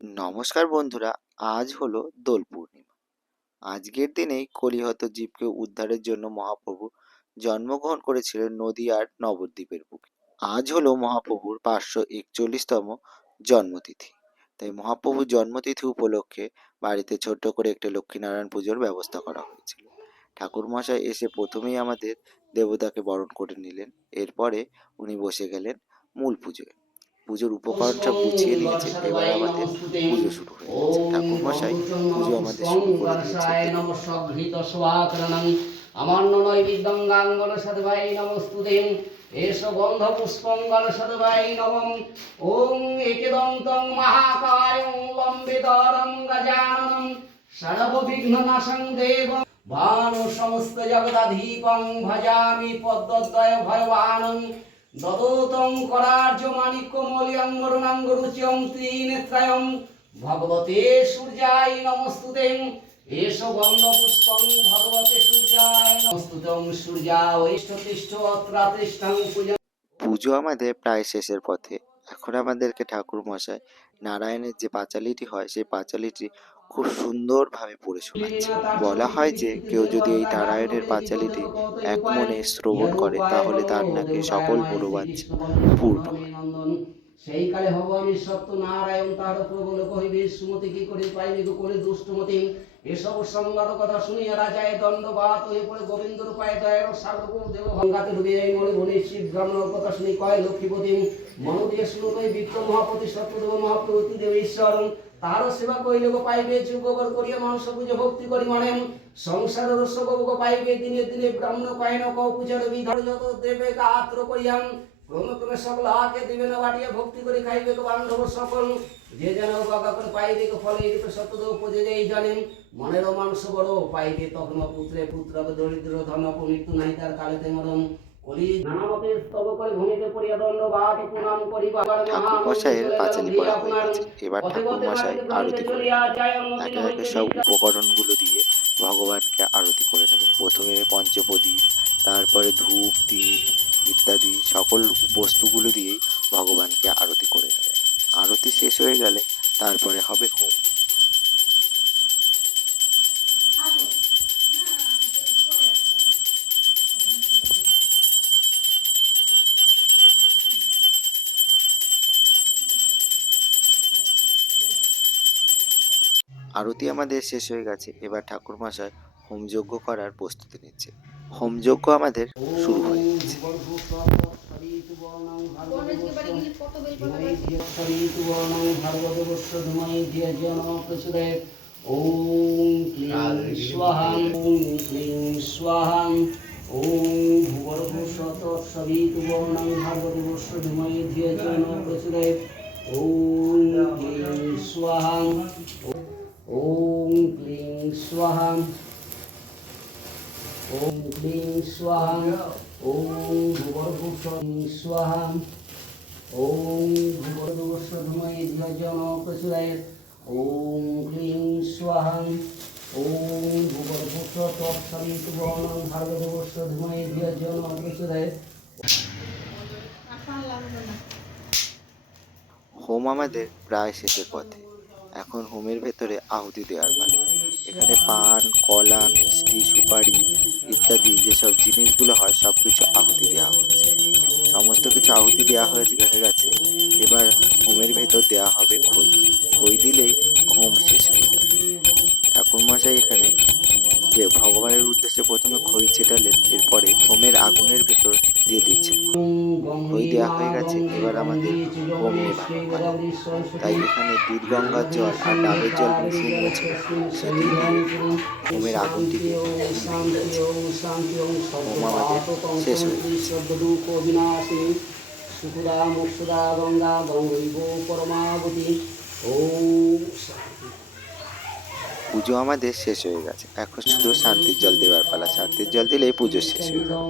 নমস্কার বন্ধুরা, আজ হলো দোল পূর্ণিমা। আজকের দিনেই কলিহত জীবকে উদ্ধারের জন্য মহাপ্রভু জন্মগ্রহণ করেছিলেন নদীয়ার নবদ্বীপের বুকে। আজ হলো মহাপ্রভুর 541তম জন্মতিথি। তাই মহাপ্রভুর জন্মতিথি উপলক্ষে বাড়িতে ছোট্ট করে একটা লক্ষ্মীনারায়ণ পুজোর ব্যবস্থা করা হয়েছিল। ঠাকুরমশাই এসে প্রথমেই আমাদের দেবতাকে বরণ করে নিলেন। এরপরে উনি বসে গেলেন মূল পুজোয়। পুজোর উপকরণ সব গুছিয়ে নিয়েছে, এবার আমাদের পুজো শুরু হয়ে গেছে। ঠাকুরমশাই পুজো আমাদের শুরু করে দিয়েছে। এস গন্ধ পুষ্পঙ্গল সদবাই নমঃ। ওং একেদন্তং মহাকায়ং লম্বিতরং গজাননং সর্ববিঘ্ননাশং দেবং ভানু সমস্ত জগদাধীপং ভজামি পদ্মদ্বয় ভয়বানং দদতং করার্য মাণিক্য মৌলিয়ং বরুণাঙ্গ রুচিয়ং ত্রিনেত্রয়ং ভগবতে সূর্যায় নমস্তুতে। এস গন্ধ পুষ্পং ভগবতে সূর্যায় নমস্তুতং সূর্যা ঐষ্ঠতিষ্ঠ অত্রাতিষ্ঠং পূজা। পুজো আমাদের প্রায় শেষের পথে। এখন আমাদেরকে ঠাকুরমশাই নারায়ণের যে পাঁচালীটি হয় সেই পাঁচালীটি খুব সুন্দরভাবে পড়ে শোনাচ্ছে। বলা হয় যে কেউ যদি এই নারায়ণের পাঁচালীটি এক মনে শ্রবণ করে তাহলে তার নাকি সকল মনোবাঞ্ছা পূর্ণ হয়। সেই কালে ভগবানের সত্য নারায়ণ তাহার প্রবল কহিবে সুমতি কি করে পাইনি গো করে দুষ্টমতি। এসব সংবাদ কথা শুনিয়া রাজায় দণ্ডবাত হয়ে পড়ে গোবিন্দ রূপায় দয়ের সার্বভৌম দেব ভঙ্গাতে ডুবে যাই মনে মনে শিব ব্রাহ্মণ কথা শুনি কয় লক্ষ্মীপতি মন দিয়ে শুনো কই বিক্রম মহাপতি সত্যদেব মহাপ্রভৃতি দেব ঈশ্বর তাহার সেবা কইলে গো পাইবে যুগবর করিয়া মানুষ পুজো ভক্তি করি মানেন সংসার রসগ পাইবে দিনে দিনে ব্রাহ্মণ কয়েন কৌ পূজার বিধান যত দেবে গাত্র করিয়াম ক্রমে সকল আকে দিবে না বাটিয়া ভক্তি করে খাইবে গো বান্ধব সকল যে যেন বাবা করে পাইবে গো ফলে এই রূপে সত্যদেব পূজে যাই জানেন মনের মানুষ বড় পাইবে তখন পুত্রে পুত্র দরিদ্র ধন মৃত্যু নাই তার কালেতে মরণ ঠাকুরমশাইয়ের পাঁচালী পড়া হয়ে গেছে। এবার ঠাকুরমশাই আরতি করে একে একে সব উপকরণগুলো দিয়ে ভগবানকে আরতি করে নেবেন। প্রথমে পঞ্চপ্রদীপ, তারপরে ধূপ দীপ ইত্যাদি সকল বস্তুগুলো দিয়েই ভগবানকে আরতি করে নেবেন। আরতি শেষ হয়ে গেলে তারপরে হবে হোম। আরতি আমাদের শেষ হয়ে গেছে। এবার ঠাকুরমশাই হোমযজ্ঞ করার প্রস্তুতি নিচ্ছে। হোমযজ্ঞ আমাদের শুরু হয়ে গেছে। ওম ক্লীং স্বাহা ওম ক্লীং স্বাহা ওম ভূগর্ভুঃ স্বাহা ওম ভূগর্ভুঃ ধূময়ে ধিয়জন প্রচুরয় ওম ক্লীং স্বাহা ওম ভূগর্ভুঃ তৎসবিতুর্বর্ণং ভার্গবস্য ধূময়ে ধিয়জন প্রচুরয়। হোম আমাদের প্রায় শেষের পথে। এখন হোমের ভেতরে আহুতি দেওয়ার পালা। এখানে পান কলা মিষ্টি সুপারি ইত্যাদি যেসব জিনিসগুলো হয় সব কিছু আহুতি দেওয়া হচ্ছে। সমস্ত কিছু আহুতি দেওয়া হয়ে গেছে। এবার হোমের ভেতর দেওয়া হবে খই। খই দিলেই হোম শেষ হয়ে যাবে। ঠাকুরমশাই এখানে যে ভগবানের উদ্দেশ্যে প্রথমে খই ছেটালেন, এরপরে হোমের আগুনের ভেতর দিয়ে দিচ্ছেন খই। দেওয়া হয়ে গেছে, এবার আমাদের হোম নেভানোর পালা। তাই এখানে দুধ গঙ্গার জল আর ডাবের জল মিশিয়ে নিয়েছে, সেটি দিয়ে হোমের আগুনটিকে হোম আমাদের শেষ হয়ে গেছে। পুজো আমাদের শেষ হয়ে গেছে। এখন শুধু শান্তির জল দেওয়ার পালা। শান্তির জল দিলেই পুজো শেষ হয়ে যাবে।